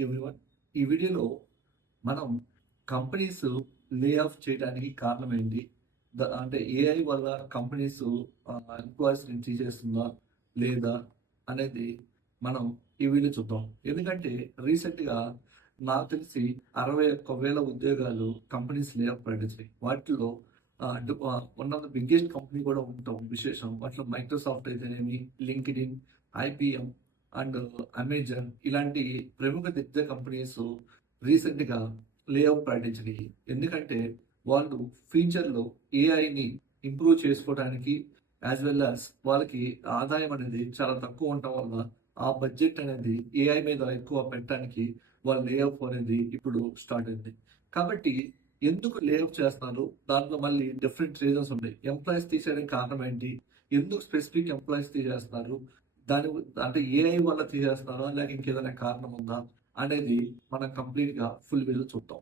Everyone. ఈ వీడియోలో మనం కంపెనీస్ లే ఆఫ్ చేయడానికి కారణం ఏంటి? అంటే ఏఐ వల్ల కంపెనీస్ ఎంప్లాయీస్‌ని తీసేస్తుందా? లేదా? అనేది మనం ఈ వీడియో చూద్దాం. ఎందుకంటే రీసెంట్‌గా నాకు తెలిసి 61,000 ఉద్యోగాలు కంపెనీస్ లే ఆఫ్ ప్రకటించాయి. వాటిలో one of the biggest company కూడా ఉండటం విశేషం. వాటిలో మైక్రోసాఫ్ట్ అయితేనేమి, లింక్డ్ఇన్, ఐబీఎం అండ్ అమెజాన్ ఇలాంటి ప్రముఖ దిగ్గజ కంపెనీస్ రీసెంట్గా లే ఆఫ్ ప్రకటించినాయి. ఎందుకంటే వాళ్ళు ఫ్యూచర్లో ఏఐని ఇంప్రూవ్ చేసుకోవడానికి యాజ్ వెల్ యాజ్ వాళ్ళకి ఆదాయం అనేది చాలా తక్కువ ఉండటం వల్ల ఆ బడ్జెట్ అనేది ఏఐ మీద ఎక్కువ పెట్టడానికి వాళ్ళ లే ఆఫ్ అనేది ఇప్పుడు స్టార్ట్ అయింది. కాబట్టి ఎందుకు లే ఆఫ్ చేస్తున్నారు? దాంట్లో మళ్ళీ డిఫరెంట్ రీజన్స్ ఉన్నాయి. ఎంప్లాయీస్ తీసేయడానికి కారణం ఏంటి? ఎందుకు స్పెసిఫిక్ ఎంప్లాయీస్ తీసేస్తున్నారు? దాని అంటే ఏఐ వల్ల తీసేస్తున్నారా? లేక ఇంకేదైనా కారణం ఉందా? అనేది మనం కంప్లీట్‌గా ఫుల్ వీడియో చూద్దాం.